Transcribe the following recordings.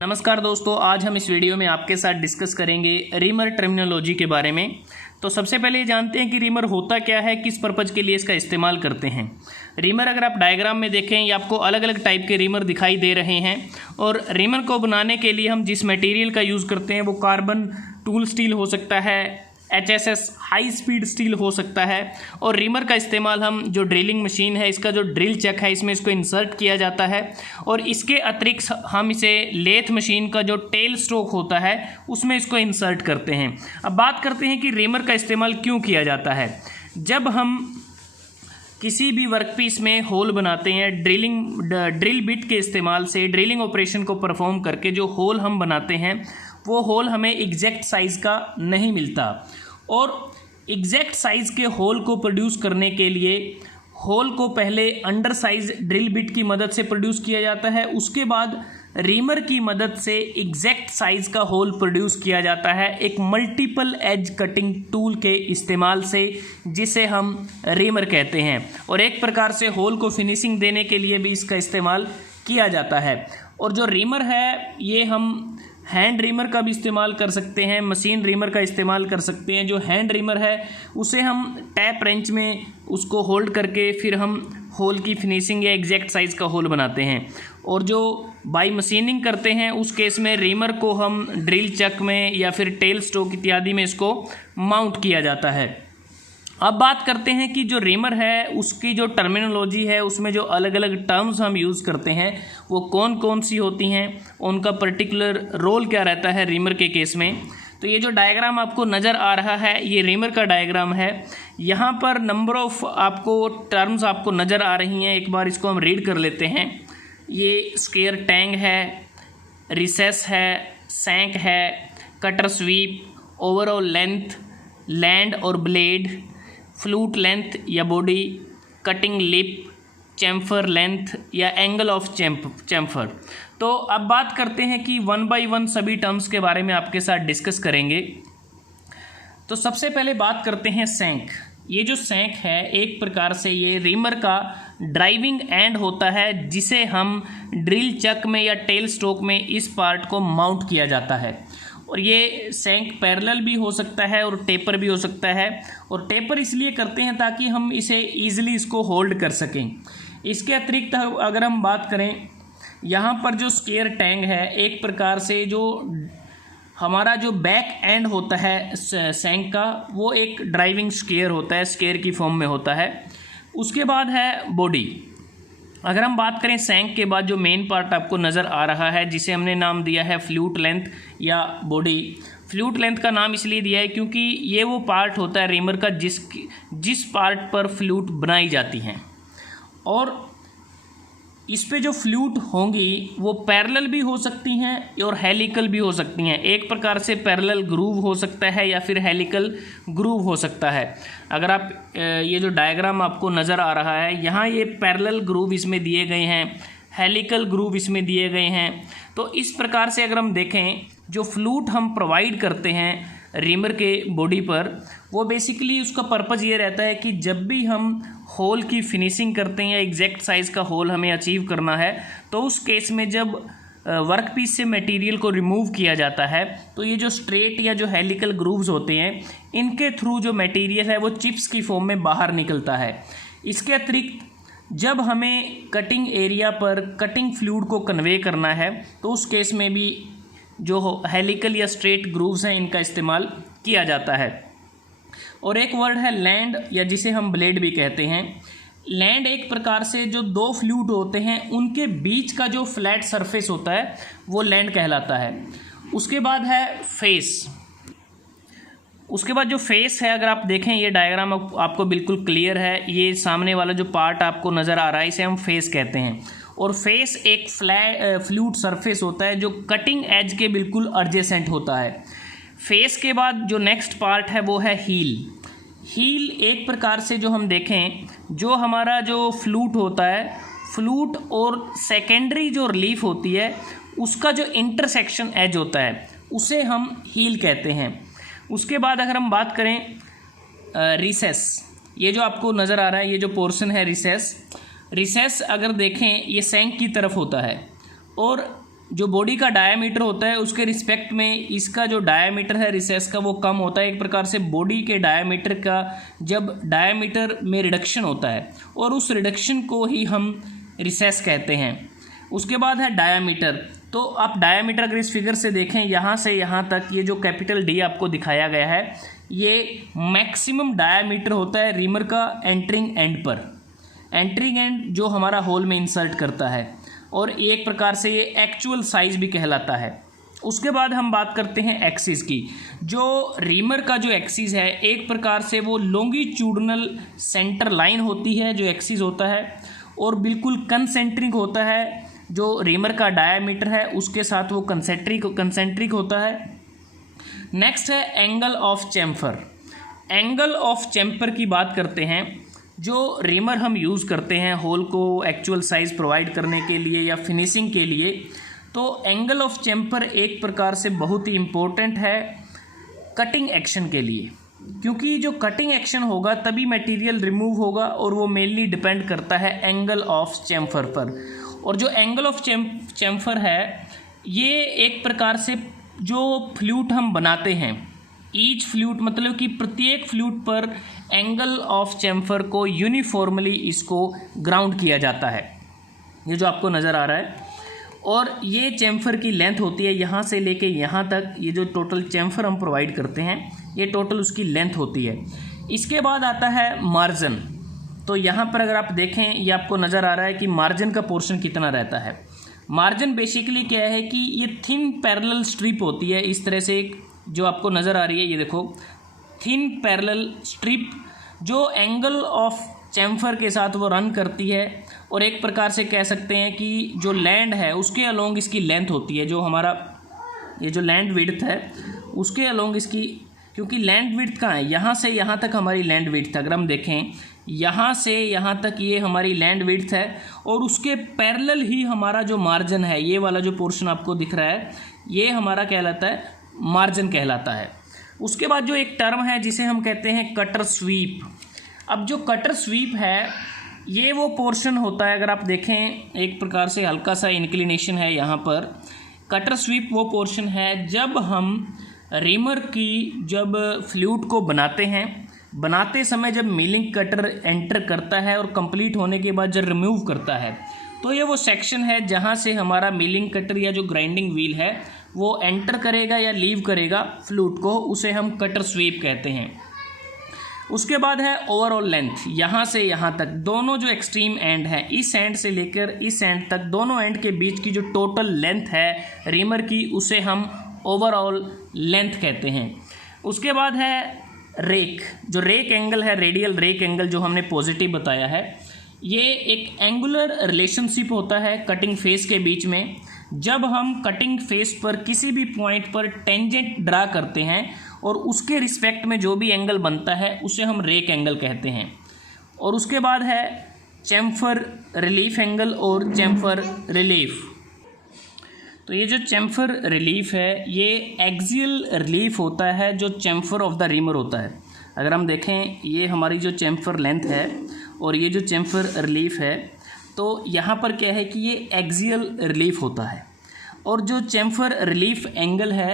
नमस्कार दोस्तों, आज हम इस वीडियो में आपके साथ डिस्कस करेंगे रीमर टर्मिनोलॉजी के बारे में। तो सबसे पहले ये जानते हैं कि रीमर होता क्या है, किस पर्पज़ के लिए इसका इस्तेमाल करते हैं। रीमर अगर आप डायग्राम में देखें, ये आपको अलग अलग टाइप के रीमर दिखाई दे रहे हैं। और रीमर को बनाने के लिए हम जिस मटेरियल का यूज़ करते हैं वो कार्बन टूल स्टील हो सकता है, HSS हाई स्पीड स्टील हो सकता है। और रीमर का इस्तेमाल हम जो ड्रिलिंग मशीन है, इसका जो ड्रिल चक है, इसमें इसको इंसर्ट किया जाता है। और इसके अतिरिक्त हम इसे लेथ मशीन का जो टेल स्ट्रोक होता है उसमें इसको इंसर्ट करते हैं। अब बात करते हैं कि रीमर का इस्तेमाल क्यों किया जाता है। जब हम किसी भी वर्कपीस में होल बनाते हैं, ड्रिल बिट के इस्तेमाल से ड्रिलिंग ऑपरेशन को परफॉर्म करके जो होल हम बनाते हैं वो होल हमें एग्जैक्ट साइज़ का नहीं मिलता। और एग्जैक्ट साइज़ के होल को प्रोड्यूस करने के लिए होल को पहले अंडर साइज ड्रिल बिट की मदद से प्रोड्यूस किया जाता है, उसके बाद रीमर की मदद से एग्जैक्ट साइज़ का होल प्रोड्यूस किया जाता है एक मल्टीपल एज कटिंग टूल के इस्तेमाल से, जिसे हम रीमर कहते हैं। और एक प्रकार से होल को फिनिशिंग देने के लिए भी इसका इस्तेमाल किया जाता है। और जो रीमर है ये हम हैंड रीमर का भी इस्तेमाल कर सकते हैं, मशीन रीमर का इस्तेमाल कर सकते हैं। जो हैंड रीमर है उसे हम टैप रेंच में उसको होल्ड करके फिर हम होल की फिनिशिंग या एग्जैक्ट साइज़ का होल बनाते हैं। और जो बाई मशीनिंग करते हैं उस केस में रीमर को हम ड्रिल चक में या फिर टेल स्ट्रोक इत्यादि में इसको माउंट किया जाता है। अब बात करते हैं कि जो रीमर है उसकी जो टर्मिनोलॉजी है, उसमें जो अलग अलग टर्म्स हम यूज़ करते हैं वो कौन कौन सी होती हैं, उनका पर्टिकुलर रोल क्या रहता है रीमर के केस में। तो ये जो डायग्राम आपको नज़र आ रहा है ये रीमर का डायग्राम है। यहाँ पर नंबर ऑफ़ आपको टर्म्स आपको नज़र आ रही हैं, एक बार इसको हम रीड कर लेते हैं। ये स्क्वायर टैंग है, रिसेस है, सैंक है, cutter sweep, overall length, land और ब्लेड, फ्लूट लेंथ या body, cutting lip, chamfer length या एंगल ऑफ चैम्फर। तो अब बात करते हैं कि वन बाय वन सभी टर्म्स के बारे में आपके साथ डिस्कस करेंगे। तो सबसे पहले बात करते हैं सैंक। ये जो सैंक है एक प्रकार से ये रीमर का ड्राइविंग एंड होता है, जिसे हम ड्रिल चक में या टेल स्ट्रोक में इस पार्ट को माउंट किया जाता है। और ये सैंक पैरेलल भी हो सकता है और टेपर भी हो सकता है। और टेपर इसलिए करते हैं ताकि हम इसे ईजिली इसको होल्ड कर सकें। इसके अतिरिक्त अगर हम बात करें, यहाँ पर जो स्क्वायर टैंग है एक प्रकार से जो हमारा जो बैक एंड होता है सैंक का वो एक ड्राइविंग स्क्वायर होता है, स्क्वायर की फॉर्म में होता है। उसके बाद है बॉडी। अगर हम बात करें सैंक के बाद जो मेन पार्ट आपको नज़र आ रहा है जिसे हमने नाम दिया है फ्लूट लेंथ या बॉडी। फ्लूट लेंथ का नाम इसलिए दिया है क्योंकि ये वो पार्ट होता है रीमर का जिस पार्ट पर फ्लूट बनाई जाती हैं। और इस पे जो फ्लूट होंगी वो पैरेलल भी हो सकती हैं और हेलिकल भी हो सकती हैं। एक प्रकार से पैरेलल ग्रूव हो सकता है या फिर हेलिकल ग्रूव हो सकता है। अगर आप ये जो डायग्राम आपको नज़र आ रहा है यहाँ ये पैरेलल ग्रूव इसमें दिए गए हैं, हेलिकल ग्रूव इसमें दिए गए हैं। तो इस प्रकार से अगर हम देखें जो फ्लूट हम प्रोवाइड करते हैं रीमर के बॉडी पर, वो बेसिकली उसका पर्पज़ ये रहता है कि जब भी हम होल की फिनिशिंग करते हैं या एग्जैक्ट साइज़ का होल हमें अचीव करना है तो उस केस में जब वर्कपीस से मटेरियल को रिमूव किया जाता है तो ये जो स्ट्रेट या जो हेलिकल ग्रूव्स होते हैं इनके थ्रू जो मटेरियल है वो चिप्स की फॉर्म में बाहर निकलता है। इसके अतिरिक्त जब हमें कटिंग एरिया पर कटिंग फ्लूइड को कन्वे करना है तो उस केस में भी जो हेलिकल या स्ट्रेट ग्रूव्स हैं इनका इस्तेमाल किया जाता है। और एक वर्ड है लैंड या जिसे हम ब्लेड भी कहते हैं। लैंड एक प्रकार से जो दो फ्लूइड होते हैं उनके बीच का जो फ्लैट सरफेस होता है वो लैंड कहलाता है। उसके बाद है फेस। उसके बाद जो फेस है अगर आप देखें ये डायग्राम आपको बिल्कुल क्लियर है। ये सामने वाला जो पार्ट आपको नज़र आ रहा है इसे हम फेस कहते हैं। और फेस एक फ्लूइड सरफेस होता है जो कटिंग एज के बिल्कुल एडजेसेंट होता है। फेस के बाद जो नेक्स्ट पार्ट है वो है हील। हील एक प्रकार से जो हम देखें जो हमारा जो फ्लूट होता है, फ्लूट और सेकेंडरी जो रिलीफ होती है उसका जो इंटरसेक्शन एज होता है उसे हम हील कहते हैं। उसके बाद अगर हम बात करें रिसेस, ये जो आपको नज़र आ रहा है ये जो पोर्शन है रिसेस अगर देखें ये सैंक की तरफ होता है। और जो बॉडी का डायामीटर होता है उसके रिस्पेक्ट में इसका जो डायामीटर है रिसेस का वो कम होता है। एक प्रकार से बॉडी के डायामीटर का जब डायामीटर में रिडक्शन होता है और उस रिडक्शन को ही हम रिसेस कहते हैं। उसके बाद है डायामीटर। तो आप डायामीटर अगर इस फिगर से देखें यहाँ से यहाँ तक ये जो कैपिटल डी आपको दिखाया गया है ये मैक्सिमम डायामीटर होता है रीमर का एंटरिंग एंड पर। एंटरिंग एंड जो हमारा होल में इंसर्ट करता है और एक प्रकार से ये एक्चुअल साइज भी कहलाता है। उसके बाद हम बात करते हैं एक्सिस की। जो रीमर का जो एक्सिस है एक प्रकार से वो लॉन्गिट्यूडनल सेंटर लाइन होती है जो एक्सिस होता है और बिल्कुल कंसेंट्रिक होता है। जो रीमर का डायामीटर है उसके साथ वो कंसेंट्रिक होता है। नेक्स्ट है angle of chamfer. Angle of chamfer की बात करते हैं। जो रीमर हम यूज़ करते हैं होल को एक्चुअल साइज़ प्रोवाइड करने के लिए या फिनिशिंग के लिए, तो एंगल ऑफ चैम्फर एक प्रकार से बहुत ही इम्पोर्टेंट है कटिंग एक्शन के लिए, क्योंकि जो कटिंग एक्शन होगा तभी मटेरियल रिमूव होगा और वो मेनली डिपेंड करता है एंगल ऑफ चैम्फर पर। और जो एंगल ऑफ चैम्फर है ये एक प्रकार से जो फ्लूट हम बनाते हैं ईच फ्लूट मतलब कि प्रत्येक फ्लूट पर एंगल ऑफ चैम्फर को यूनिफॉर्मली इसको ग्राउंड किया जाता है, ये जो आपको नज़र आ रहा है। और ये चैम्फर की लेंथ होती है यहाँ से लेके यहाँ तक, ये जो टोटल चैम्फर हम प्रोवाइड करते हैं ये टोटल उसकी लेंथ होती है। इसके बाद आता है मार्जिन। तो यहाँ पर अगर आप देखें ये आपको नज़र आ रहा है कि मार्जिन का पोर्शन कितना रहता है। मार्जिन बेसिकली क्या है कि ये थिन पैरेलल स्ट्रिप होती है, इस तरह से एक जो आपको नज़र आ रही है ये देखो थिन पैरेलल स्ट्रिप जो एंगल ऑफ चैम्फर के साथ वो रन करती है। और एक प्रकार से कह सकते हैं कि जो लैंड है उसके अलोंग इसकी लेंथ होती है। जो हमारा ये जो लैंड विड्थ है उसके अलोंग इसकी, क्योंकि लैंड विड्थ कहाँ है, यहाँ से यहाँ तक हमारी लैंड विड्थ, अगर हम देखें यहाँ से यहाँ तक ये हमारी लैंड विड्थ है और उसके पैरेलल ही हमारा जो मार्जिन है ये वाला जो पोर्शन आपको दिख रहा है ये हमारा कहलाता है मार्जिन कहलाता है। उसके बाद जो एक टर्म है जिसे हम कहते हैं कटर स्वीप। अब जो कटर स्वीप है ये वो पोर्शन होता है, अगर आप देखें एक प्रकार से हल्का सा इंक्लिनेशन है यहाँ पर। कटर स्वीप वो पोर्शन है जब हम रीमर की जब फ्लूट को बनाते हैं, बनाते समय जब मिलिंग कटर एंटर करता है और कंप्लीट होने के बाद जब रिमूव करता है, तो ये वो सेक्शन है जहाँ से हमारा मिलिंग कटर या जो ग्राइंडिंग व्हील है वो एंटर करेगा या लीव करेगा फ्लूट को, उसे हम कटर स्वीप कहते हैं। उसके बाद है ओवरऑल लेंथ। यहाँ से यहाँ तक दोनों जो एक्सट्रीम एंड है, इस एंड से लेकर इस एंड तक दोनों एंड के बीच की जो टोटल लेंथ है रीमर की उसे हम ओवरऑल लेंथ कहते हैं। उसके बाद है रेक। जो रेक एंगल है, रेडियल रेक एंगल जो हमने पॉजिटिव बताया है, ये एक एंगुलर रिलेशनशिप होता है कटिंग फेस के बीच में। जब हम कटिंग फेस पर किसी भी पॉइंट पर टेंजेंट ड्रा करते हैं और उसके रिस्पेक्ट में जो भी एंगल बनता है उसे हम रेक एंगल कहते हैं। और उसके बाद है चैम्फर रिलीफ एंगल और चैम्फर रिलीफ। तो ये जो चैम्फर रिलीफ है ये एक्सियल रिलीफ होता है जो चैम्फर ऑफ द रीमर होता है। अगर हम देखें ये हमारी जो चैम्फर लेंथ है और ये जो चैम्फर रिलीफ है, तो यहाँ पर क्या है कि ये एक्सियल रिलीफ होता है। और जो चैम्फर रिलीफ एंगल है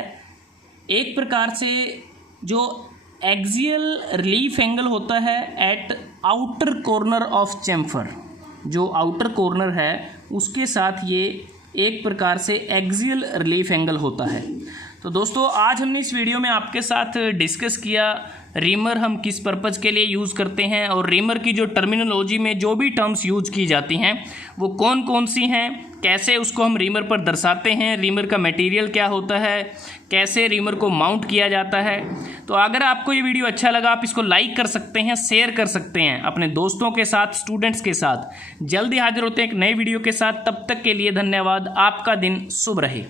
एक प्रकार से जो एक्सियल रिलीफ एंगल होता है eight outer corner of chamfer, जो आउटर कॉर्नर है उसके साथ ये एक प्रकार से एक्सियल रिलीफ एंगल होता है। तो दोस्तों आज हमने इस वीडियो में आपके साथ डिस्कस किया रीमर हम किस पर्पज़ के लिए यूज़ करते हैं और रीमर की जो टर्मिनोलॉजी में जो भी टर्म्स यूज़ की जाती हैं वो कौन कौन सी हैं, कैसे उसको हम रीमर पर दर्शाते हैं, रीमर का मटेरियल क्या होता है, कैसे रीमर को माउंट किया जाता है। तो अगर आपको ये वीडियो अच्छा लगा आप इसको लाइक कर सकते हैं, शेयर कर सकते हैं अपने दोस्तों के साथ, स्टूडेंट्स के साथ। जल्दी हाजिर होते हैं एक नए वीडियो के साथ, तब तक के लिए धन्यवाद। आपका दिन शुभ रहे।